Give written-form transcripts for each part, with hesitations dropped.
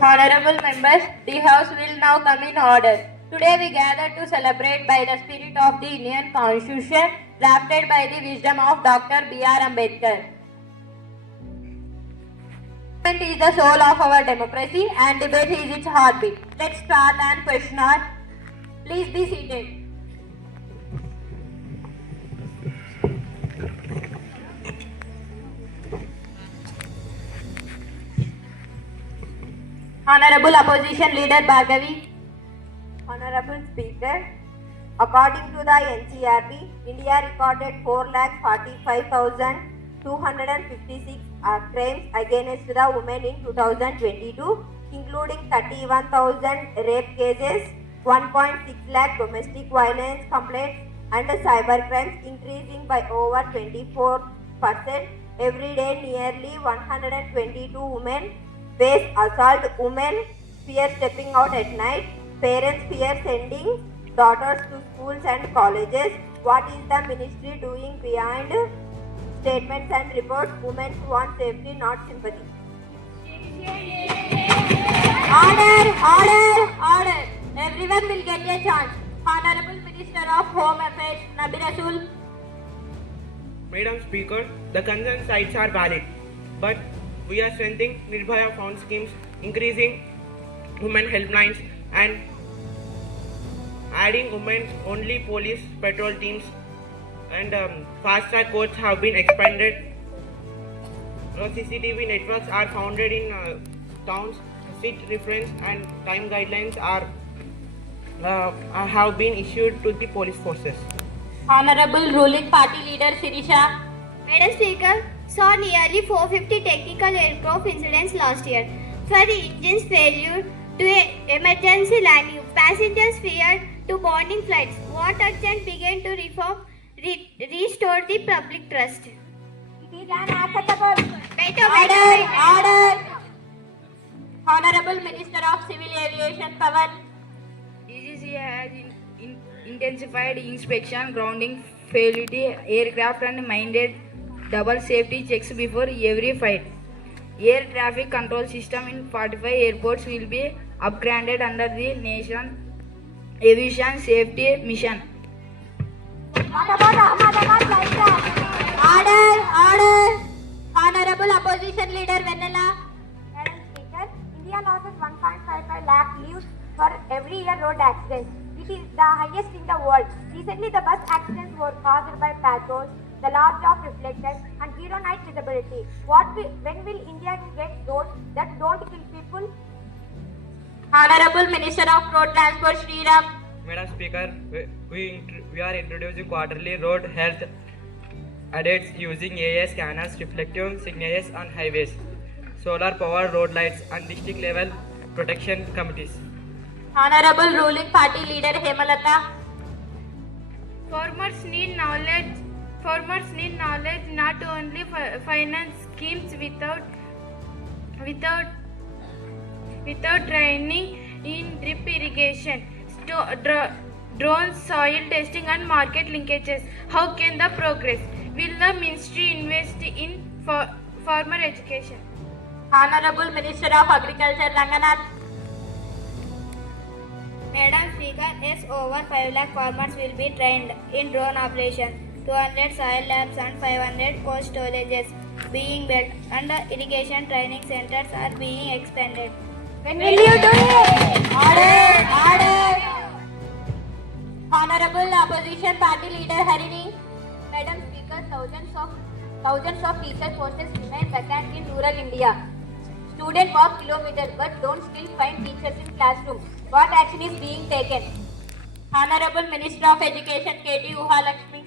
Honorable members, the House will now come in order. Today we gather to celebrate by the spirit of the Indian Constitution drafted by the wisdom of Dr. B.R. Ambedkar. Parliament is the soul of our democracy and debate is its heartbeat. Let's start and question our. Please be seated. Honorable Opposition Leader Bhargavi. Honorable Speaker, according to the NCRB, India recorded 4,45,256 crimes against the women in 2022, including 31,000 rape cases, 1.6 lakh domestic violence complaints, and cyber crimes increasing by over 24%. Every day, nearly 122 women face assault. Women fear stepping out at night. Parents fear sending daughters to schools and colleges. What is the ministry doing beyond statements and reports? Women want safety, not sympathy. Order. Everyone will get a chance. Honorable Minister of Home Affairs, Nabi Rasool. Madam Speaker, the concerned sites are valid, but we are strengthening Nirbhaya Fund schemes, increasing women helplines, and adding women-only police patrol teams, and fast-track courts have been expanded. CCTV networks are founded in towns. Seat reference and time guidelines have been issued to the police forces. Honorable Ruling Party Leader Sirisha. Madam Speaker, saw nearly 450 technical aircraft incidents last year. For the engine's failure to emergency landing, passengers feared to boarding flights. What urgent began to restore the public trust? It is unacceptable. Order. Honorable Minister of Civil Aviation Pawan. DGC has intensified inspection, grounding, failure aircraft and minded double safety checks before every flight. Air traffic control system in 45 airports will be upgraded under the Nation Aviation Safety Mission. Order. Honorable Opposition Leader Vennela. Madam Speaker, India loses 1.55 lakh lives for every year road accidents. It is the highest in the world. Recently, the bus accidents were caused by patrols, the large of reflectors, and zero night visibility. When will India get roads that don't kill people? Honorable Minister of Road Transport Sriram. Madam Speaker, we are introducing quarterly road health audits using AI scanners, reflective signals on highways, solar powered road lights, and district level protection committees. Honorable Ruling Party Leader Hemalata. Farmers need knowledge, not only finance schemes without training in drip irrigation, drones, soil testing and market linkages. How can the progress? Will the ministry invest in farmer education? Honorable Minister of Agriculture Ranganath. Madam Speaker, yes, over 5 lakh farmers will be trained in drone operation. 200 soil labs and 500 cold storages being built, and irrigation training centers are being expanded. When will you do it? Order. Honorable Opposition Party Leader Harini. Madam Speaker, thousands of teacher posts remain vacant in rural India. Students walk kilometers but don't still find teachers in classroom. What action is being taken? Honorable Minister of Education K.T. Uhalakshmi.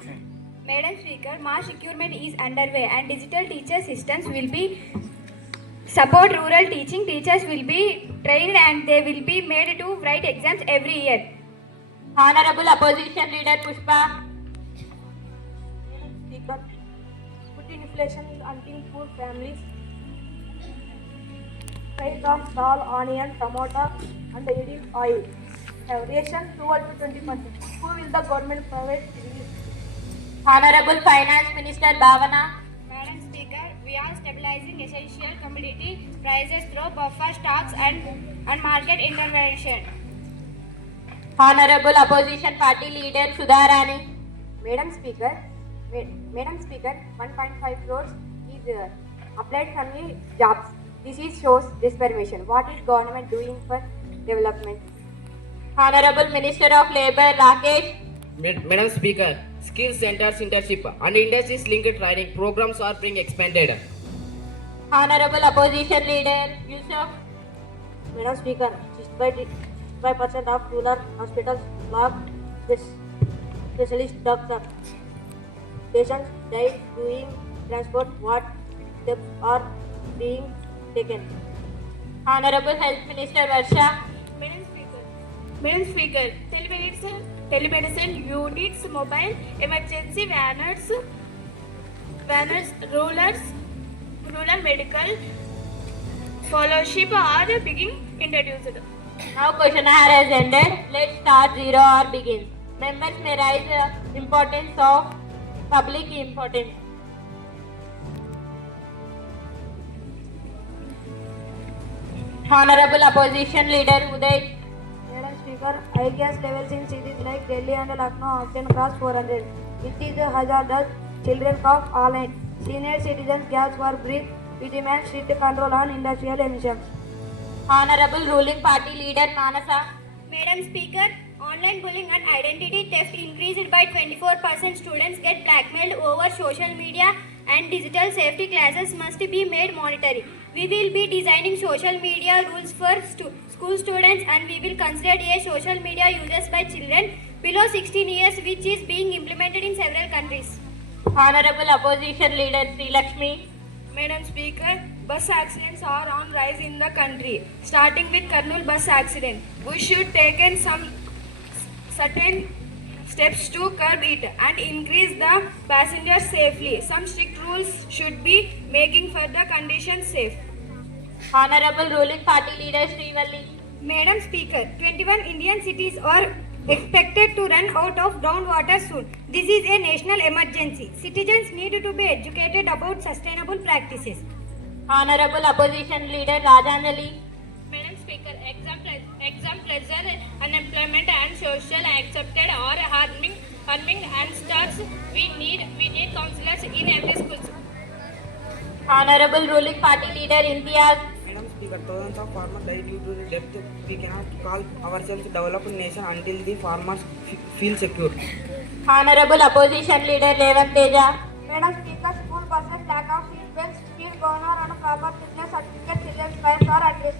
Madam Speaker, mass recruitment is underway and digital teacher systems will be support rural teaching. Teachers will be trained and they will be made to write exams every year. Honorable Opposition Leader Pushpa. Speaker, food inflation is hunting poor families. Price of dal, onion, tomato, and edible oil have risen 12 to 20%. Who will the government provide relief? Honorable Finance Minister Bhavana. Madam Speaker, via stabilizing essential commodity prices through buffer stocks and market intervention. Honorable Opposition Party Leader Sudha Rani. Madam Speaker, 1.5 crores is applied from the jobs. This is shows desperation. What is government doing for development? Honorable Minister of Labour Rakesh. Madam Speaker, skill centers internship and industries linked training programs are being expanded. Honorable Opposition Leader Yusuf. Madam Speaker, 65% of rural hospitals lack specialist doctor. Patients died doing transport. What steps are being taken? Honorable Health Minister Varsha. Madam Speaker, telemedicine units, mobile emergency vanners, rural medical fellowship are being introduced. Now question hour has ended. Let's start 0 hour begins. Members may raise the importance of public importance. Honorable Opposition Leader Uday. Madam Speaker, high gas levels in cities like Delhi and Lucknow often cross 400. It is hazardous. Children cough all night. Senior citizens gas for breath. We demand strict control on industrial emissions. Honorable Ruling Party Leader Manasa. Madam Speaker, online bullying and identity theft increased by 24%. Students get blackmailed over social media and digital safety classes must be made mandatory. We will be designing social media rules for school students and we will consider a social media users by children below 16 years which is being implemented in several countries. Honorable Opposition Leader Sri Lakshmi. Madam Speaker, bus accidents are on rise in the country, starting with Kurnool bus accident. We should take some certain steps to curb it and increase the passengers safely. Some strict rules should be making for the conditions safe. Honorable Ruling Party Leader Srivalli. Madam Speaker, 21 Indian cities are expected to run out of groundwater soon. This is a national emergency. Citizens need to be educated about sustainable practices. Honorable Opposition Leader Rajanjali. Madam Speaker, exam pressure, unemployment and social accepted are harming and starts. We need counselors in every school. Honorable Ruling Party Leader Imtiaz. Madam Speaker, thousands of farmers die due to the depth. We cannot call ourselves a developed nation until the farmers feel secure. Honorable Opposition Leader Revant Teja. Madam Speaker, school buses lack of seat belts, speed governor and proper fitness certificate children's lives are at risk.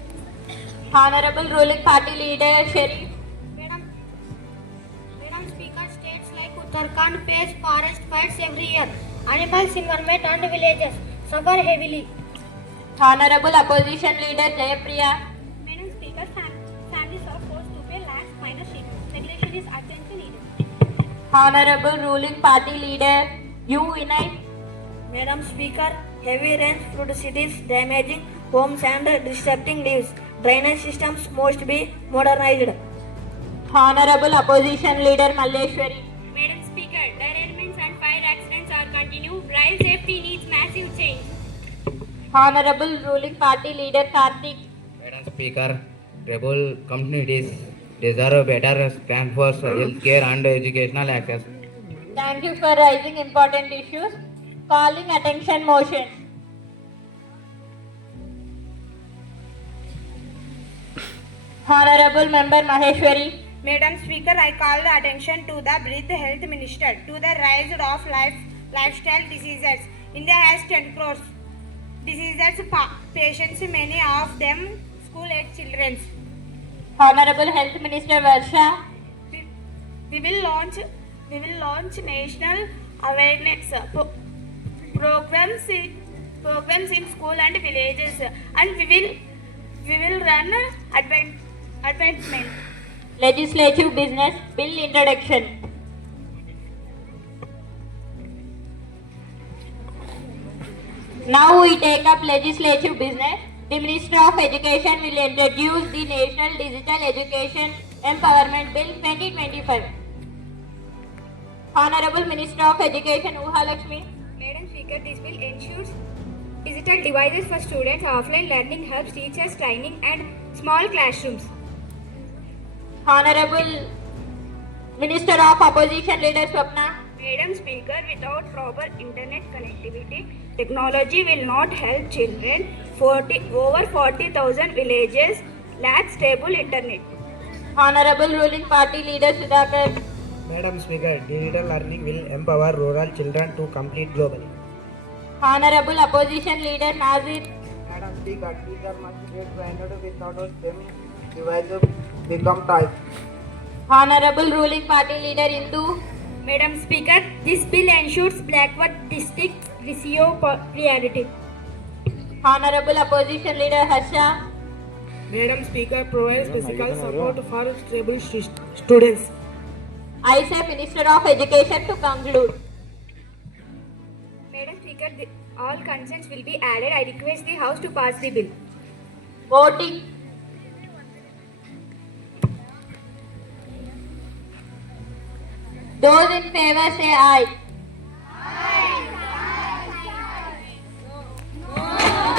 Honorable Ruling Party Leader Sharif. Madam Speaker, states like Uttarakhand face forest fires every year. Animals, environment and villages suffer heavily. Honorable Opposition Leader Jayapriya. Madam Speaker, families are forced to pay lakhs minus interest. Regulation is urgently needed. Honorable Ruling Party Leader U. Vinay. Madam Speaker, heavy rains flood cities, damaging homes and disrupting lives. Drainage systems must be modernized. Honorable Opposition Leader Malleshwari. Madam Speaker, derailments and fire accidents are continued. Drive safety needs massive change. Honorable Ruling Party Leader Karthik. Madam Speaker, tribal communities deserve better campus, healthcare and educational access. Thank you for raising important issues. Calling attention motion. Honorable Member Maheshwari. Madam Speaker, I call the attention to the Breath Health Minister to the rise of lifestyle diseases. India has 10 crores diseases patients, many of them school-age children. Honorable Health Minister Varsha. We will launch national awareness programs in school and villages, and we will run advancement. Legislative Business Bill Introduction. Now we take up legislative business. The Minister of Education will introduce the National Digital Education Empowerment Bill 2025. Honorable Minister of Education Uha Lakshmi. Madam Speaker, this bill ensures digital devices for students. Offline learning helps teachers training and small classrooms. Honorable Minister of Opposition Leader Swapna. Madam Speaker, without proper internet connectivity, technology will not help children. Over 40,000 villages lack stable internet. Honorable Ruling Party Leader Sudhakar. Madam Speaker, digital learning will empower rural children to complete globally. Honorable Opposition Leader Nazir. Madam Speaker, teachers must get trained without STEM devices become toys. Honorable Ruling Party Leader Indu. Madam Speaker, this bill ensures backward district ratio priority. Honorable Opposition Leader Harsha. Madam Speaker, provides physical support for stable students. I say Minister of Education to conclude. Madam Speaker, all consents will be added. I request the House to pass the bill. Voting. Those in favor say aye.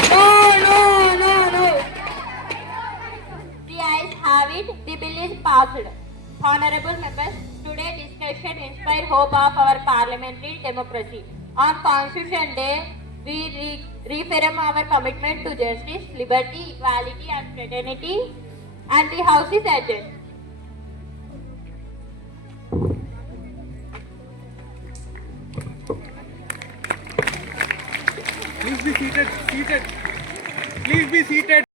No. The ayes have it. The bill is passed. Honorable members, today's discussion inspired hope of our parliamentary democracy. On Constitution Day, we reaffirm our commitment to justice, liberty, equality, and fraternity, and the House is adjourned. Please be seated. Please be seated.